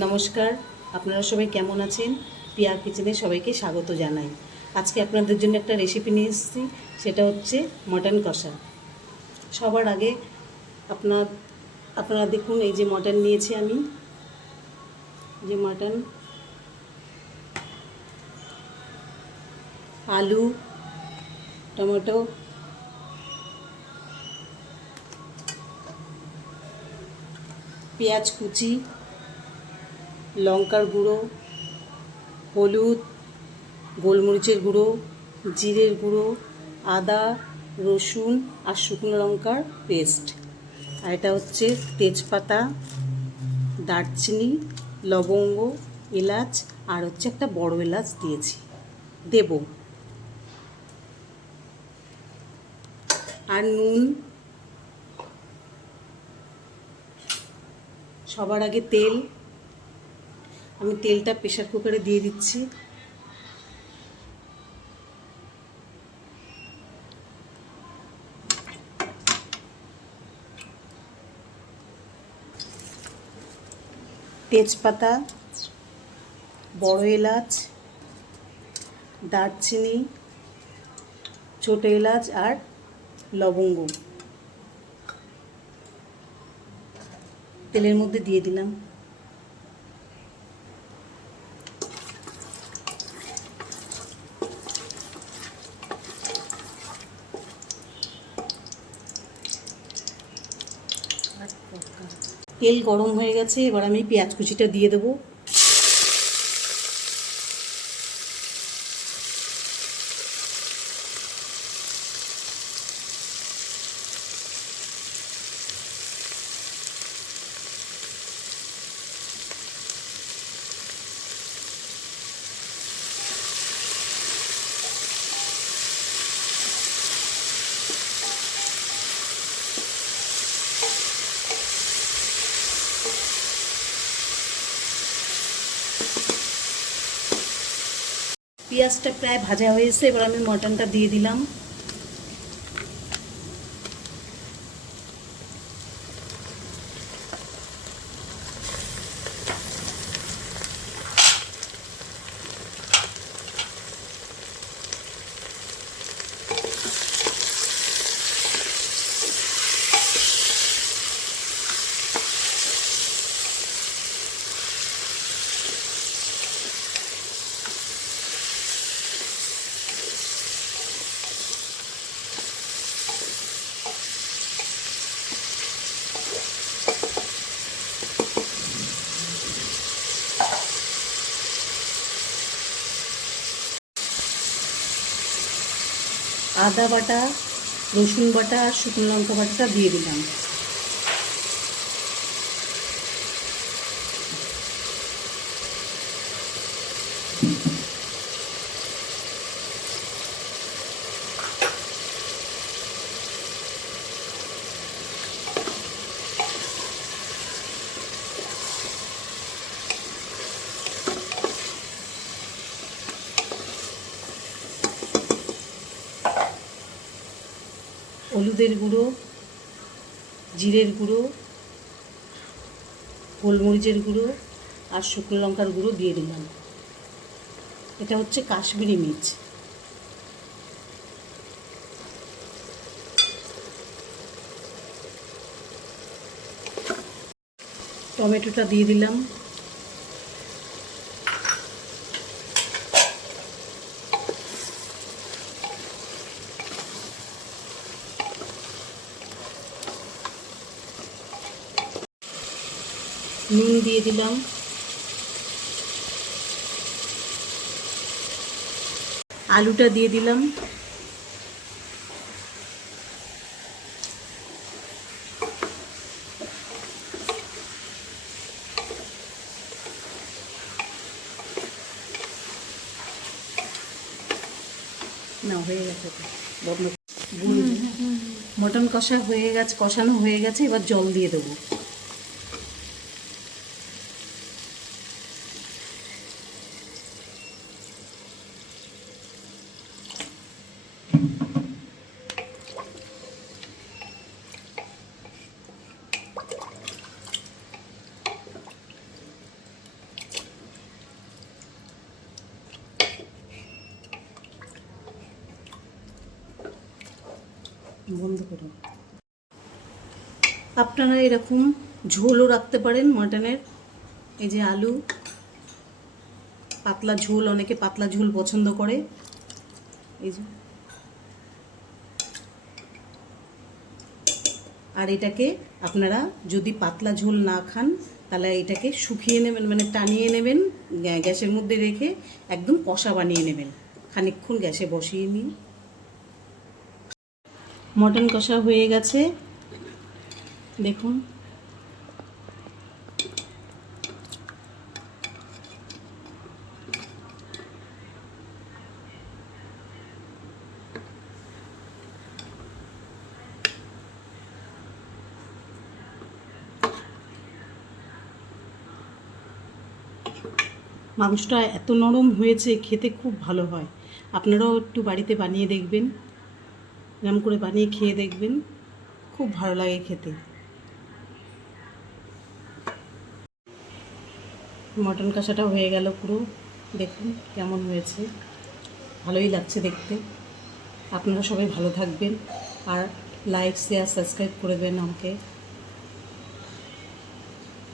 নমস্কার, আপনারা সবাই কেমন আছেন? পিয়া কিচেনে সবাইকে স্বাগত জানাই। আজকে আপনাদের জন্য একটা রেসিপি নিয়ে এসেছি, সেটা হচ্ছে মটন কষা। সবার আগে আপনারা দেখুন, এই যে মটন নিয়েছি আমি, যে মটন, আলু, টমেটো, পেঁয়াজ কুচি, লঙ্কার গুঁড়ো, হলুদ, গোলমরিচের গুঁড়ো, জিরের গুঁড়ো, আদা, রসুন আর শুকনো লঙ্কার পেস্ট। আর এটা হচ্ছে তেজপাতা, দারচিনি, লবঙ্গ, এলাচ, আর হচ্ছে একটা বড় এলাচ দেব, আর নুন। সবার আগে আমি তেলটা প্রেসার কুকারে দিয়ে দিচ্ছি। তেজপাতা, বড় এলাচ, দারচিনি, ছোট এলাচ আর লবঙ্গ তেলের মধ্যে দিয়ে দিলাম। তেল গরম হয়ে গেছে, এবার আমি পেঁয়াজ কুচিটা দিয়ে দেবো। পেঁয়াজটা প্রায় ভাজা হয়েছে, এবার আমি মটনটা দিয়ে দিলাম। আদা বাটা, রসুন বাটা আর শুকনো লঙ্কা বাটাটা দিয়ে দিলাম। হলুদের গুঁড়ো, জিরের গুঁড়ো, গোলমরিচের গুঁড়ো আর শুকনো লঙ্কার গুঁড়ো দিয়ে দিলাম। এটা হচ্ছে কাশ্মীরি মির্চ। টমেটোটা দিয়ে দিলাম। নুন দিয়ে দিলাম। আলুটা দিয়ে দিলাম। না, হয়ে গেছে তো, মটন কষা হয়ে গেছে, কষানো হয়ে গেছে, এবার জল দিয়ে দেবো। বন্ধ করুন। আপনারা এরকম ঝোলও রাখতে পারেন মাটনের। এই যে আলু, পাতলা ঝোল, অনেকে পাতলা ঝোল পছন্দ করে। এই যে, আর এটাকে আপনারা যদি পাতলা ঝোল না খান তাহলে এটাকে শুকিয়ে নেবেন, মানে টানিয়ে নেবেন, গ্যাসের মধ্যে রেখে একদম কষা বানিয়ে নেবেন। খানিকক্ষণ গ্যাসে বসিয়ে নিন। মটন কষা হয়ে গেছে, দেখুন। মাংসটা এত নরম হয়েছে, খেতে খুব ভালো হয়। আপনারাও একটু বাড়িতে বানিয়ে দেখবেন, এরকম করে বানিয়ে খেয়ে দেখবেন, খুব ভালো লাগে খেতে। মটন কষাটা হয়ে গেল পুরো, দেখুন কেমন হয়েছে, ভালোই লাগছে দেখতে। আপনারা সবাই ভালো থাকবেন, আর লাইক শেয়ার সাবস্ক্রাইব করে দেবেন আমাকে।